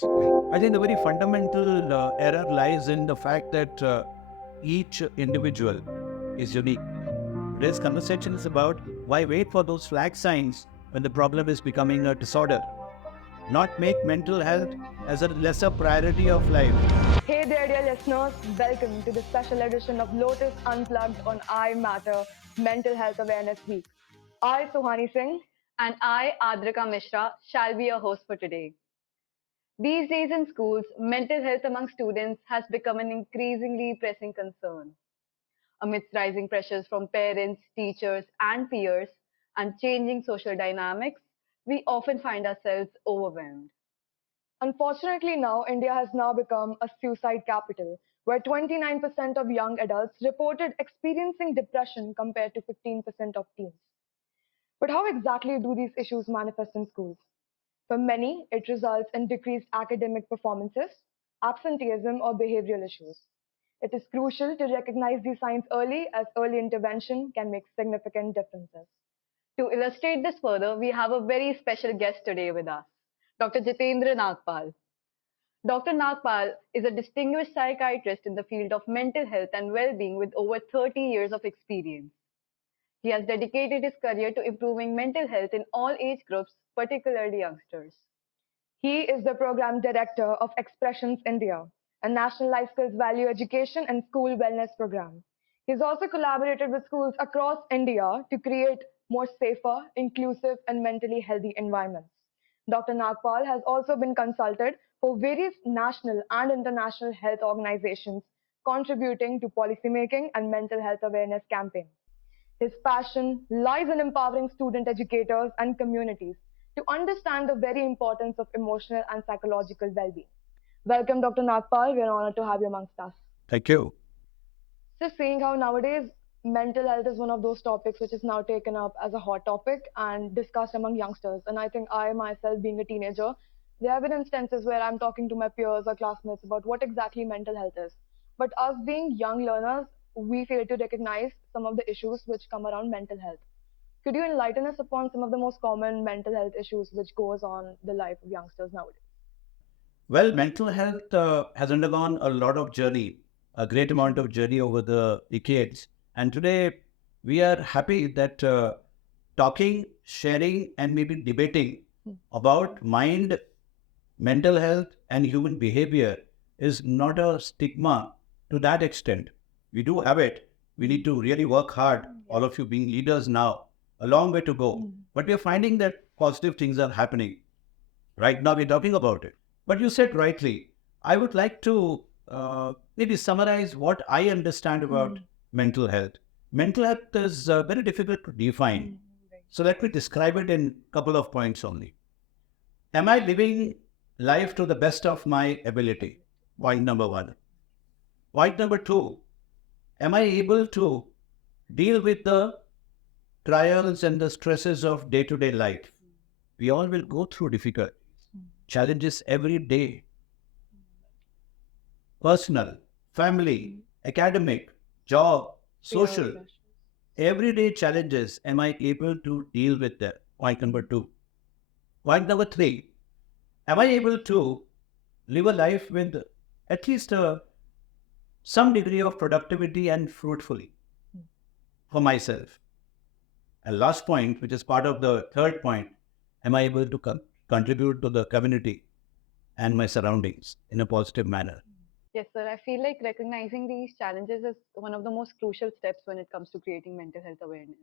I think the very fundamental error lies in the fact that each individual is unique. Today's conversation is about why wait for those flag signs when the problem is becoming a disorder, not make mental health as a lesser priority of life. Hey there, dear listeners. Welcome to the special edition of Lotus Unplugged on I Matter Mental Health Awareness Week. I, Suhani Singh. And I, Adrika Mishra, shall be your host for today. These days in schools, mental health among students has become an increasingly pressing concern. Amidst rising pressures from parents, teachers, and peers, and changing social dynamics, we often find ourselves overwhelmed. Unfortunately, now India has now become a suicide capital, where 29% of young adults reported experiencing depression compared to 15% of teens. But how exactly do these issues manifest in schools? For many, it results in decreased academic performances, absenteeism, or behavioral issues. It is crucial to recognize these signs early, as early intervention can make significant differences. To illustrate this further, we have a very special guest today with us, Dr. Jitendra Nagpal. Dr. Nagpal is a distinguished psychiatrist in the field of mental health and well-being with over 30 years of experience. He has dedicated his career to improving mental health in all age groups, particularly youngsters. He is the program director of Expressions India, a national life skills value education and school wellness program. He's also collaborated with schools across India to create more safer, inclusive, and mentally healthy environments. Dr. Nagpal has also been consulted for various national and international health organizations contributing to policymaking and mental health awareness campaigns. His passion lies in empowering student educators and communities to understand the very importance of emotional and psychological well-being. Welcome, Dr. Nagpal. We're honored to have you amongst us. Thank you. So, seeing how nowadays mental health is one of those topics which is now taken up as a hot topic and discussed among youngsters. And I think I myself, being a teenager, there have been instances where I'm talking to my peers or classmates about what exactly mental health is. But us being young learners, we fail to recognize some of the issues which come around mental health. Could you enlighten us upon some of the most common mental health issues which goes on the life of youngsters nowadays? Well, mental health has undergone a lot of journey, a great amount of journey over the decades. And today we are happy that talking, sharing, and maybe debating Hmm. about mind, mental health, and human behavior is not a stigma to that extent. We do have it. We need to really work hard, all of you being leaders now, a long way to go. Hmm. But we are finding that positive things are happening. Right now, we're talking about it. But you said rightly, I would like to maybe summarize what I understand about Hmm. mental health. Mental health is very difficult to define. Hmm. Right. So let me describe it in a couple of points only. Am I living life to the best of my ability? Point number one. Point number two, am I able to deal with the trials and the stresses of day to day life? We all will go through difficult challenges every day, personal, family, academic, job, Peer social, pressures. everyday challenges. Am I able to deal with them? Point number two. Point number three, am I able to live a life with at least some degree of productivity and fruitfully for myself? And last point, which is part of the third point, am I able to contribute to the community and my surroundings in a positive manner? Yes, sir. I feel like recognizing these challenges is one of the most crucial steps when it comes to creating mental health awareness.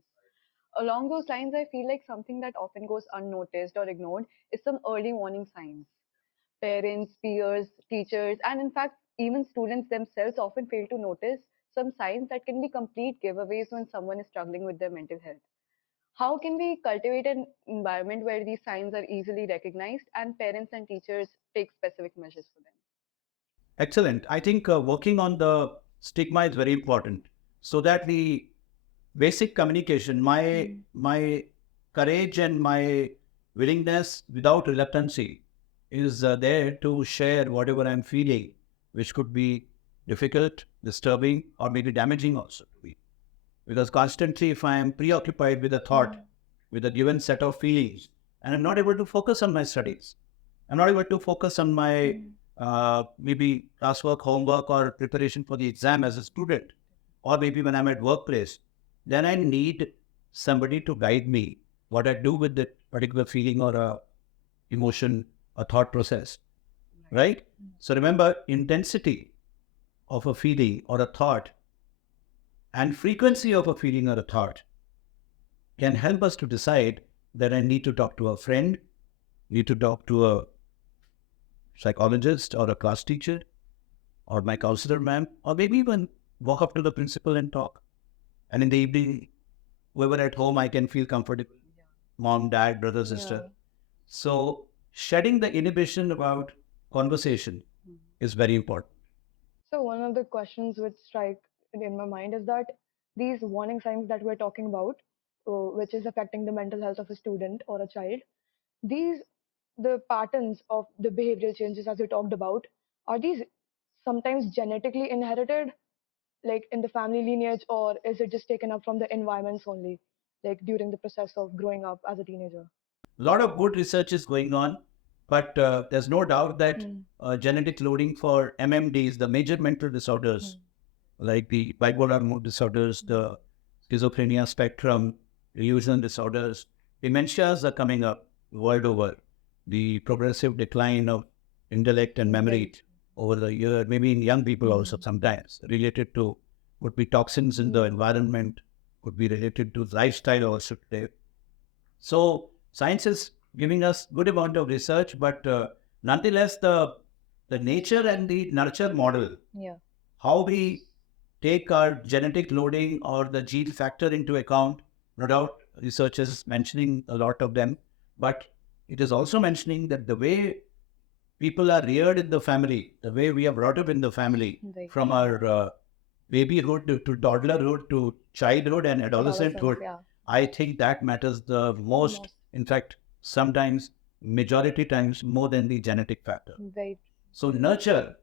Along those lines, I feel like something that often goes unnoticed or ignored is some early warning signs. Parents, peers, teachers, and in fact, even students themselves often fail to notice some signs that can be complete giveaways when someone is struggling with their mental health. How can we cultivate an environment where these signs are easily recognized and parents and teachers take specific measures for them? Excellent. I think working on the stigma is very important so that the basic communication, Hmm. my courage and my willingness without reluctancy is there to share whatever I'm feeling, which could be difficult, disturbing, or maybe damaging also to me. Because constantly, if I am preoccupied with a thought, Hmm. with a given set of feelings, and I'm not able to focus on my studies, I'm not able to focus on my maybe classwork, homework, or preparation for the exam as a student, or maybe when I'm at workplace, then I need somebody to guide me what I do with that particular feeling or a emotion, a thought process, right? So remember, intensity of a feeling or a thought and frequency of a feeling or a thought can help us to decide that I need to talk to a friend, need to talk to a psychologist or a class teacher or my counselor, ma'am, or maybe even walk up to the principal and talk. And in the evening, whoever at home, I can feel comfortable. Mom, dad, brother, sister. Yeah. So shedding the inhibition about conversation is very important. So one of the questions which strike in my mind is that these warning signs that we're talking about, which is affecting the mental health of a student or a child, these the patterns of the behavioral changes as we talked about, are these sometimes genetically inherited, like in the family lineage, or is it just taken up from the environments only, like during the process of growing up as a teenager? A lot of good research is going on, but there's no doubt that Hmm. genetic loading for MMDs, the major mental disorders, like the bipolar mood disorders, the schizophrenia spectrum, illusion disorders, dementias are coming up world over. The progressive decline of intellect and memory Right. over the year, maybe in young people also sometimes, related to would be toxins in the environment, could be related to lifestyle also today. So science is giving us good amount of research, but nonetheless, the nature and the nurture model, Yeah. how we take our genetic loading or the gene factor into account, no doubt research is mentioning a lot of them, but it is also mentioning that the way people are reared in the family, the way we are brought up in the family, Right. from our babyhood to toddlerhood to childhood and Adolescence, adolescenthood, yeah. I think that matters the most. Most. In fact, sometimes, majority times, more than the genetic factor. Right. So nurture,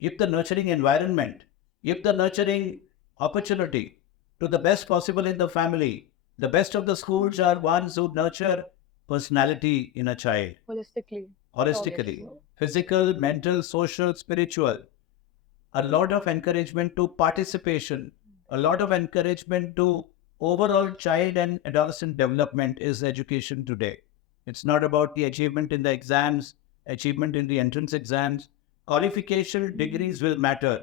give the nurturing environment, give the nurturing opportunity to the best possible in the family. The best of the schools are ones who nurture personality in a child Holistically. holistically, physical, mental, social, spiritual. A lot of encouragement to participation, a lot of encouragement to overall child and adolescent development is education today. It's not about the achievement in the exams, achievement in the entrance exams. Qualification degrees will matter.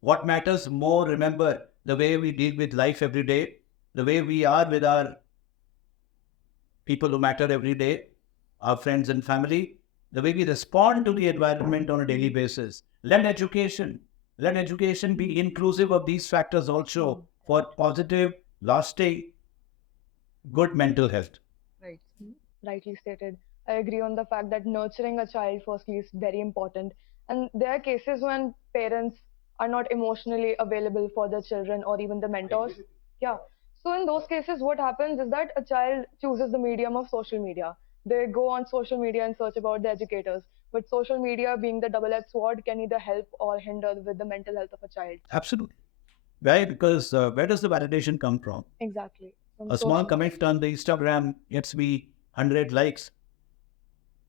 What matters more, remember, the way we deal with life every day, the way we are with our people who matter every day, our friends and family, the way we respond to the environment on a daily basis. Let education be inclusive of these factors also for positive, lasting, good mental health. Right. Rightly stated. I agree on the fact that nurturing a child firstly is very important. And there are cases when parents are not emotionally available for their children or even the mentors. Yeah. So in those cases, what happens is that a child chooses the medium of social media. They go on social media and search about the educators. But social media, being the double-edged sword, can either help or hinder with the mental health of a child. Absolutely. Why? Because where does the validation come from? Exactly. From A small social. comment on the Instagram gets me 100 likes.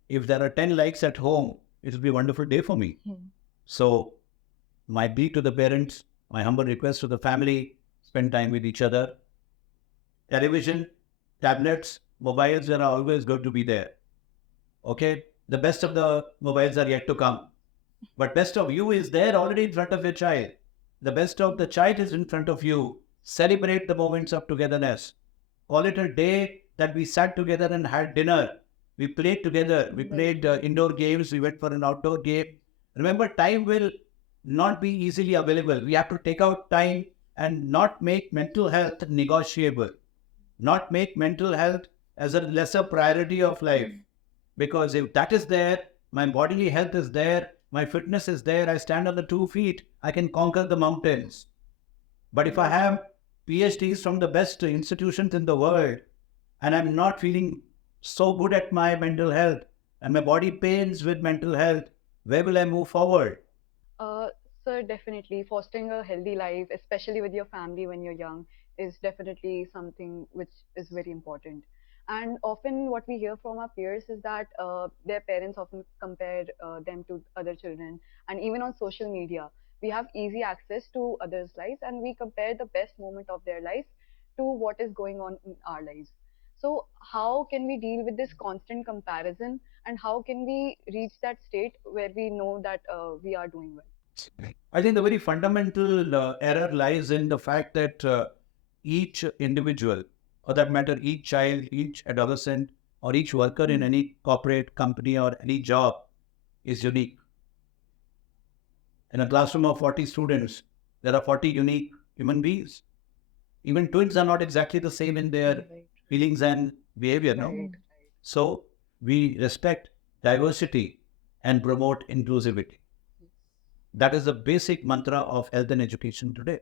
If there are 10 likes at home, it will be a wonderful day for me. So my plea to the parents, my humble request to the family, spend time with each other. Television, tablets, mobiles are always going to be there. Okay? The best of the mobiles are yet to come. But best of you is there already in front of your child. The best of the child is in front of you. Celebrate the moments of togetherness. Call it a day that we sat together and had dinner. We played together. We played indoor games. We went for an outdoor game. Remember, time will not be easily available. We have to take out time and not make mental health negotiable, not make mental health as a lesser priority of life. Because if that is there, my bodily health is there, my fitness is there, I stand on the 2 feet, I can conquer the mountains. But if I have PhDs from the best institutions in the world and I'm not feeling so good at my mental health and my body pains with mental health, where will I move forward? Uh, so definitely fostering a healthy life, especially with your family when you're young, is definitely something which is very important. And often, what we hear from our peers is that their parents often compare them to other children, and even on social media, we have easy access to others' lives, and we compare the best moment of their lives to what is going on in our lives. So, how can we deal with this constant comparison, and how can we reach that state where we know that we are doing well? I think the very fundamental error lies in the fact that each individual, or that matter, each child, each adolescent, or each worker in any corporate company or any job is unique. In a classroom of 40 students, there are 40 unique human beings. Even twins are not exactly the same in their Right. feelings and behavior, no? Right. So we respect diversity and promote inclusivity. That is the basic mantra of health and education today.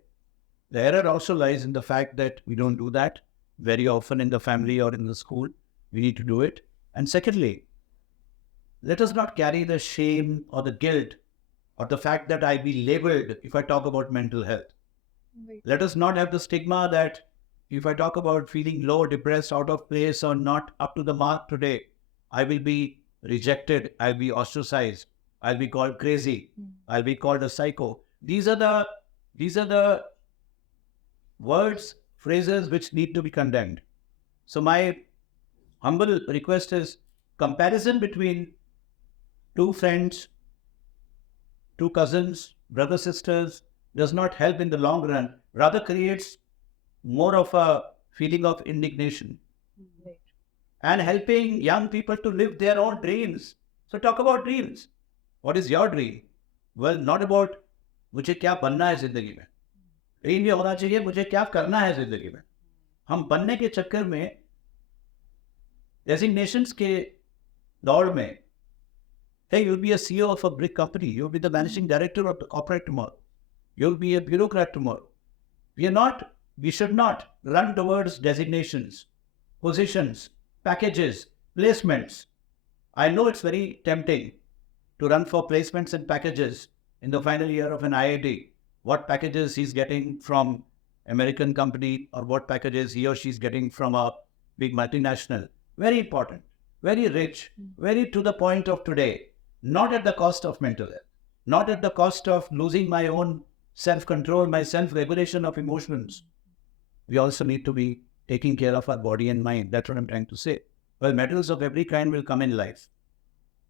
The error also lies in the fact that we don't do that very often in the family or in the school. We need to do it. And secondly, let us not carry the shame or the guilt or the fact that I be labeled if I talk about mental health. Right. Let us not have the stigma that if I talk about feeling low, depressed, out of place, or not up to the mark today, I will be rejected, I'll be ostracized, I'll be called crazy, I'll be called a psycho. These are the words, phrases which need to be condemned. So my humble request is comparison between two friends, two cousins, brothers, sisters does not help in the long run, rather creates more of a feeling of indignation Right. and helping young people to live their own dreams. So talk about dreams. What is your dream? Well, not about मुझे क्या बनना है जिंदगी में. Dream ये होना चाहिए मुझे क्या करना है जिंदगी में. हम बनने के चक्कर में designations के दौड़ में, hey, you'll be a CEO of a big company. You'll be the managing director of the corporate tomorrow. You'll be a bureaucrat tomorrow. We should not run towards designations, positions, packages, placements. I know it's very tempting to run for placements and packages in the final year of an IIT. What packages he's getting from American company or what packages he or she's getting from a big multinational. Very important, very rich, very to the point of today. Not at the cost of mental health, not at the cost of losing my own self-control, my self-regulation of emotions. We also need to be taking care of our body and mind. That's what I'm trying to say. Well, medals of every kind will come in life.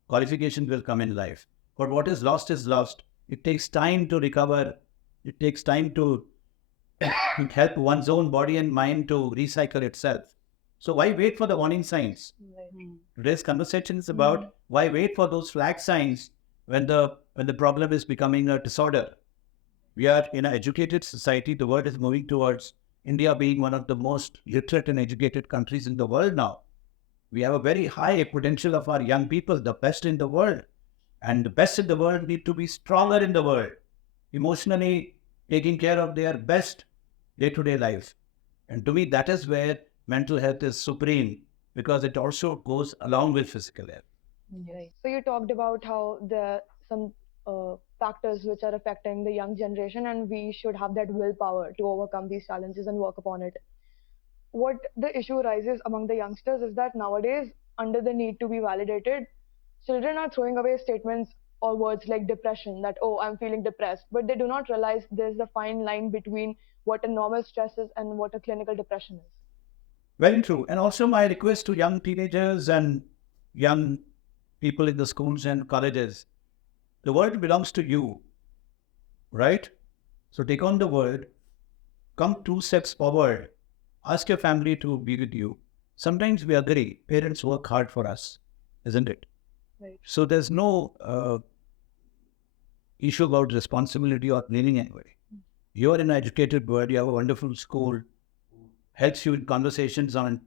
Qualifications will come in life. But what is lost is lost. It takes time to recover. It takes time to help one's own body and mind to recycle itself. So why wait for the warning signs? Right. Today's conversation is about why wait for those flag signs when the problem is becoming a disorder. We are in an educated society. The world is moving towards India being one of the most literate and educated countries in the world now. We have a very high potential of our young people, the best in the world. And the best in the world need to be stronger in the world, emotionally taking care of their best day-to-day life. And to me, that is where mental health is supreme because it also goes along with physical health. Right. So you talked about how there are some factors which are affecting the young generation, and we should have that willpower to overcome these challenges and work upon it. What the issue arises among the youngsters is that nowadays, under the need to be validated, children are throwing away statements or words like depression, that, oh, I'm feeling depressed, but they do not realize there's a fine line between what a normal stress is and what a clinical depression is. Very true. And also my request to young teenagers and young people in the schools and colleges, the world belongs to you, right? So take on the world, come 2 steps forward, ask your family to be with you. Sometimes we agree, parents work hard for us, isn't it? Right. So there's no issue about responsibility or blaming anybody. You're in an educated world, you have a wonderful school, helps you in conversations on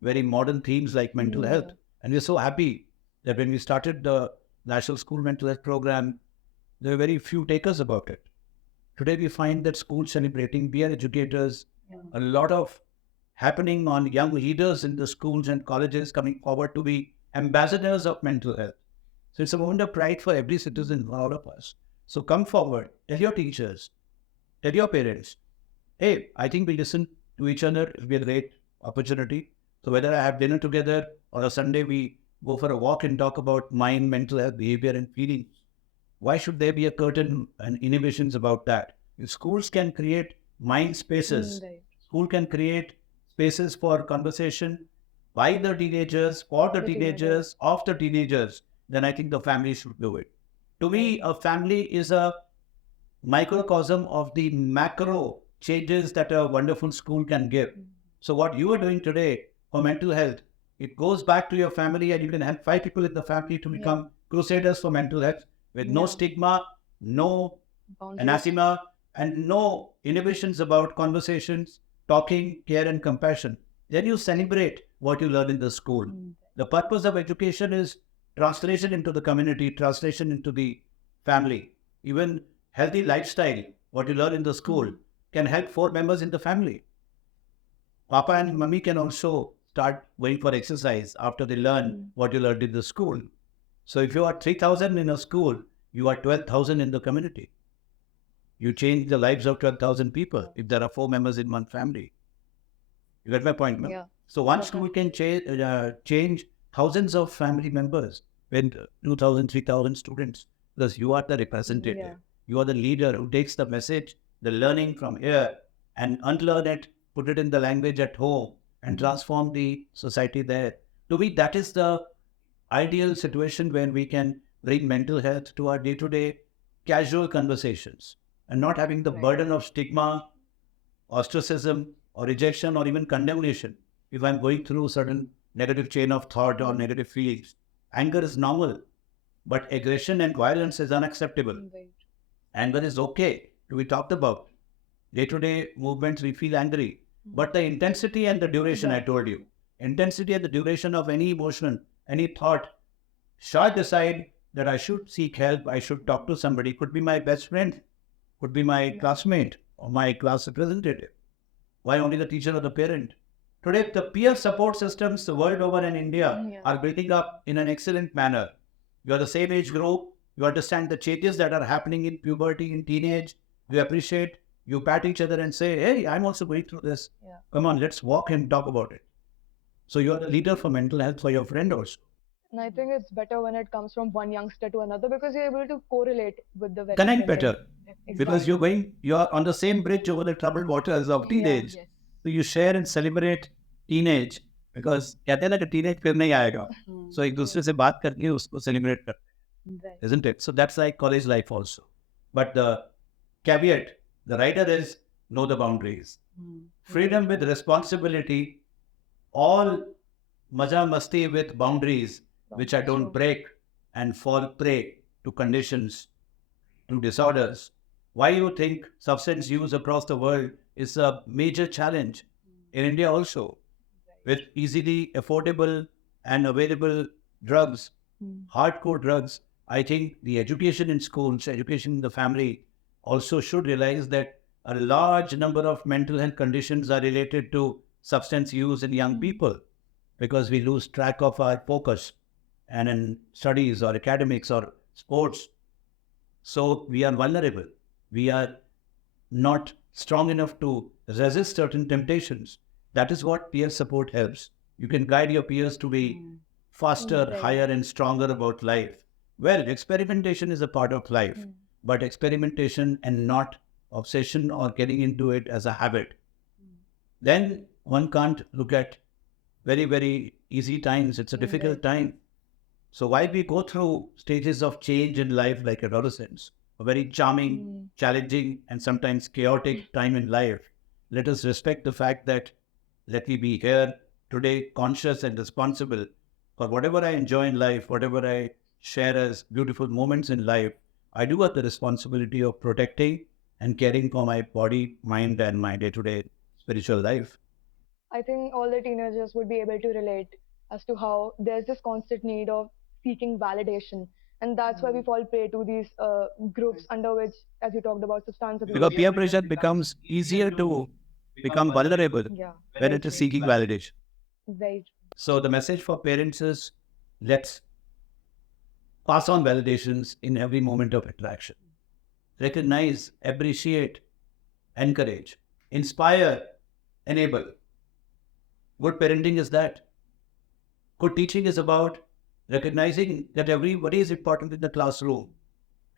very modern themes like mental health. And we're so happy that when we started the National School Mental Health Program, there were very few takers about it. Today we find that schools celebrating, we are educators, a lot of happening on young leaders in the schools and colleges coming forward to be ambassadors of mental health. So it's a moment of pride for every citizen, all of us. So come forward, tell your teachers, tell your parents, hey, I think we listen to each other, it'll be a great opportunity. So whether I have dinner together or a Sunday we go for a walk and talk about mind, mental health, behavior and feelings, why should there be a curtain and inhibitions about that? If schools can create mind spaces, Right. school can create spaces for conversation by the teenagers, for the The teenagers. teenagers, of the teenagers, then I think the family should do it. To me, a family is a microcosm of the macro changes that a wonderful school can give. So what you are doing today for mental health, it goes back to your family and you can help 5 people in the family to become crusaders for mental health with no Yeah. stigma, no Boundaries. anathema, and no inhibitions about conversations, talking, care and compassion. Then you celebrate what you learn in the school. The purpose of education is translation into the community, translation into the family. Even healthy lifestyle, what you learn in the school, can help 4 members in the family. Papa and mummy can also start going for exercise after they learn what you learned in the school. So if you are 3,000 in a school, you are 12,000 in the community. You change the lives of 12,000 people if there are 4 members in one family. You get my point, ma'am? Yeah. So one school can change thousands of family members with 2,000, 3,000 students because you are the representative. Yeah. You are the leader who takes the message, the learning from here and unlearn it, put it in the language at home and transform the society there. To me, that is the ideal situation where we can bring mental health to our day-to-day casual conversations and not having the burden of stigma, ostracism or rejection or even condemnation if I'm going through certain negative chain of thought or negative feelings. Anger is normal, but aggression and violence is unacceptable. Right. Anger is okay to be talked about. Day-to-day movements, we feel angry. But the intensity and the duration, I told you, intensity and the duration of any emotion, any thought, shall I decide that I should seek help, I should talk to somebody, could be my best friend, could be my classmate or my class representative. Why only the teacher or the parent? Today, the peer support systems the world over in India are building up in an excellent manner. You are the same age group, you understand the changes that are happening in puberty, in teenage, you appreciate, you pat each other and say, hey, I'm also going through this. Yeah. Come on, let's walk and talk about it. So you are the leader for mental health for your friend also. And I think it's better when it comes from one youngster to another because you're able to correlate with the very Connect same thing. better. Because you are on the same bridge over the troubled waters of teenage. Yes. So you share and celebrate teenage because कहते हैं ना कि teenage फिर नहीं आएगा. So एक दूसरे से बात करके उसको celebrate करते हैं, isn't it? So that's like college life also. But the caveat, the writer is know the boundaries. Freedom with responsibility, all maja masti with boundaries, which I don't break and fall prey to conditions, to disorders. Why you think substance use across the world is a major challenge in India also, with easily affordable and available drugs, hardcore drugs. I think the education in schools, education in the family also should realize that a large number of mental health conditions are related to substance use in young people because we lose track of our focus and in studies or academics or sports. So we are vulnerable. We are not strong enough to resist certain temptations. That is what peer support helps. You can guide your peers to be faster, higher, and stronger about life. Well, experimentation is a part of life, but experimentation and not obsession or getting into it as a habit. Then one can't look at very, very easy times. It's a difficult time. So while we go through stages of change in life like adolescence, a very charming, challenging, and sometimes chaotic time in life, let us respect the fact that let me be here today conscious and responsible for whatever I enjoy in life, whatever I share as beautiful moments in life. I do have the responsibility of protecting and caring for my body, mind, and my day-to-day spiritual life. I think all the teenagers would be able to relate as to how there's this constant need of seeking validation. And that's why we fall prey to these groups under which, as you talked about, substance abuse. Because peer pressure becomes easier to become vulnerable when it is seeking validation. Very true. So the message for parents is let's pass on validations in every moment of interaction. Recognize, appreciate, encourage, inspire, enable. Good parenting is that. Good teaching is about recognizing that everybody is important in the classroom.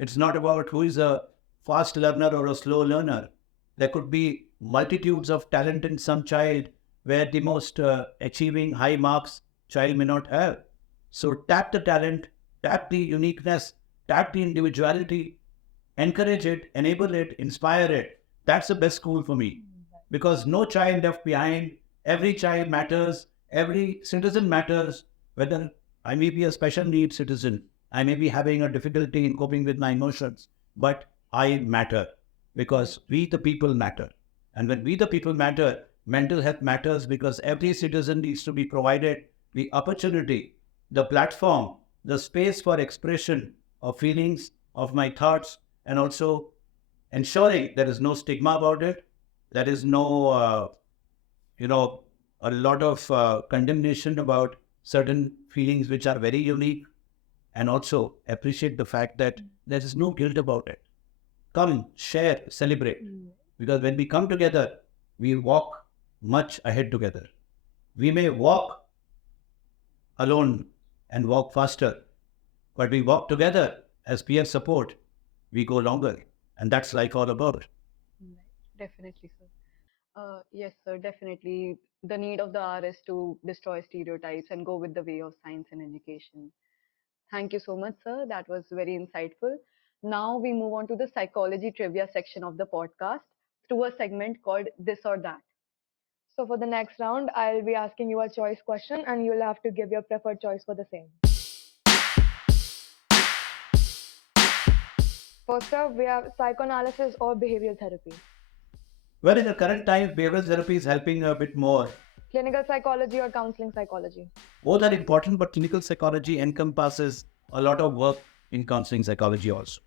It's not about who is a fast learner or a slow learner. There could be multitudes of talent in some child where the most achieving high marks child may not have. So tap the talent, tap the uniqueness, tap the individuality, encourage it, enable it, inspire it. That's the best school for me because no child left behind. Every child matters. Every citizen matters. Whether I may be a special needs citizen, I may be having a difficulty in coping with my emotions, but I matter because we the people matter. And when we the people matter, mental health matters because every citizen needs to be provided the opportunity, the platform, the space for expression of feelings, of my thoughts, and also ensuring there is no stigma about it. There is no, a lot of condemnation about certain feelings which are very unique, and also appreciate the fact that there is no guilt about it. Come, share, celebrate. Because when we come together, we walk much ahead together. We may walk alone and walk faster, but we walk together as peer support. We go longer. And that's life all about. Definitely, sir. Yes, sir, definitely. The need of the hour is to destroy stereotypes and go with the way of science and education. Thank you so much, sir. That was very insightful. Now we move on to the psychology trivia section of the podcast through a segment called This or That. So for the next round, I'll be asking you a choice question and you'll have to give your preferred choice for the same. First up, we have psychoanalysis or behavioral therapy, Well, in the current times, behavioral therapy is helping a bit more. clinical psychology or counseling psychology, Both are important, but clinical psychology encompasses a lot of work in counseling psychology also.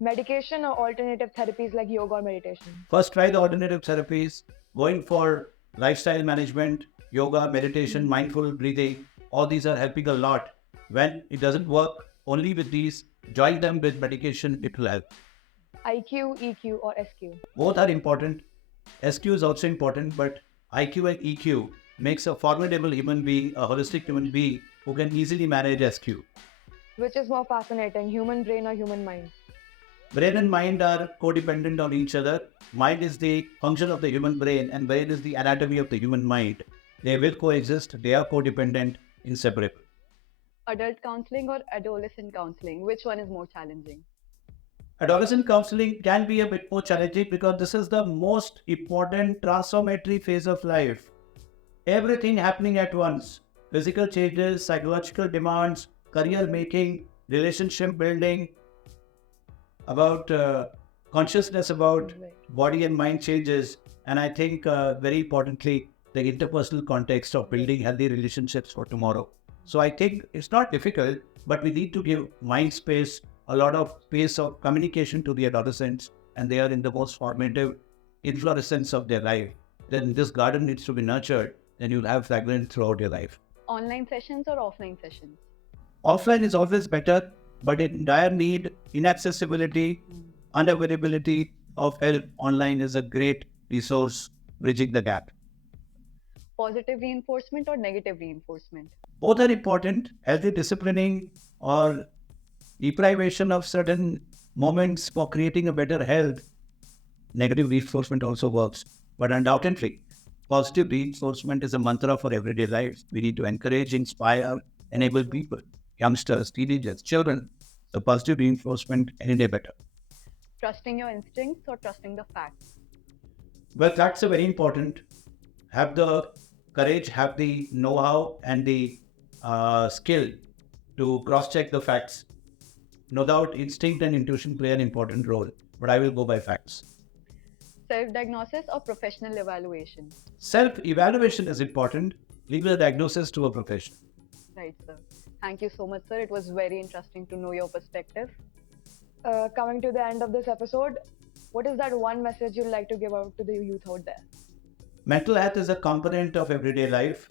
medication or alternative therapies like yoga or meditation, First, try the alternative therapies, going for lifestyle management, yoga, meditation, mindful breathing. All these are helping a lot. When it doesn't work only with these, join them with medication, it will help. IQ, EQ or SQ. Both are important. SQ is also important, but IQ and EQ makes a formidable human being, a holistic human being who can easily manage SQ. Which is more fascinating, human brain or human mind? Brain and mind are codependent on each other. Mind is the function of the human brain and brain is the anatomy of the human mind. They will coexist, they are codependent, inseparable. Adult counseling or adolescent counseling? Which one is more challenging? Adolescent counseling can be a bit more challenging because this is the most important transformatory phase of life. Everything happening at once. Physical changes, psychological demands, career making, relationship building, about consciousness about body and mind changes. And I think very importantly, the interpersonal context of building healthy relationships for tomorrow. So I think it's not difficult, but we need to give mind space, a lot of space of communication to the adolescents, and they are in the most formative inflorescence of their life. Then this garden needs to be nurtured, then you'll have fragrance throughout your life. Online sessions or offline sessions? Offline is always better, but in dire need, inaccessibility, unavailability of help, online is a great resource bridging the gap. Positive reinforcement or negative reinforcement? Both are important. Healthy disciplining or deprivation of certain moments for creating a better health. Negative reinforcement also works. But undoubtedly, positive reinforcement is a mantra for everyday life. We need to encourage, inspire, enable people, youngsters, teenagers, children. The positive reinforcement any day better. Trusting your instincts or trusting the facts? Well, that's a very important. Have the courage, have the know-how and the skill to cross-check the facts. No doubt, instinct and intuition play an important role, but I will go by facts. Self-diagnosis or professional evaluation? Self-evaluation is important. Leave the diagnosis to a professional. Right, sir. Thank you so much, sir. It was very interesting to know your perspective. Coming to the end of this episode, what is that one message you'd like to give out to the youth out there? Mental health is a component of everyday life.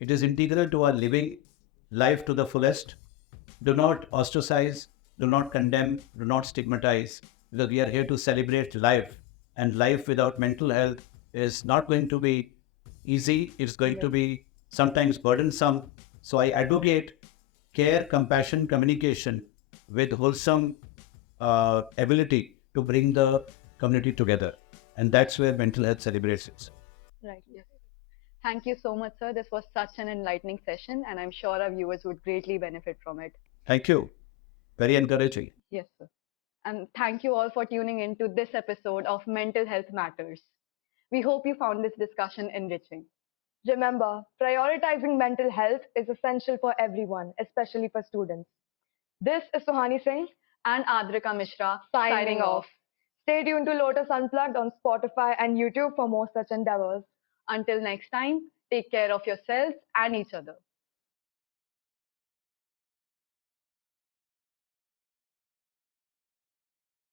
It is integral to our living life to the fullest. Do not ostracize, do not condemn, do not stigmatize, because we are here to celebrate life. And life without mental health is not going to be easy, it's going to Right. be sometimes burdensome. So I advocate care, compassion, communication with wholesome ability to bring the community together. And that's where mental health celebrates itself. Right. Yes. Thank you so much, sir. This was such an enlightening session, and I'm sure our viewers would greatly benefit from it. Thank you. Very encouraging. Yes, sir. And thank you all for tuning in to this episode of Mental Health Matters. We hope you found this discussion enriching. Remember, prioritizing mental health is essential for everyone, especially for students. This is Suhani Singh And Adrika Mishra signing off. Stay tuned to Lotus Unplugged on Spotify and YouTube for more such endeavors. Until next time, take care of yourselves and each other.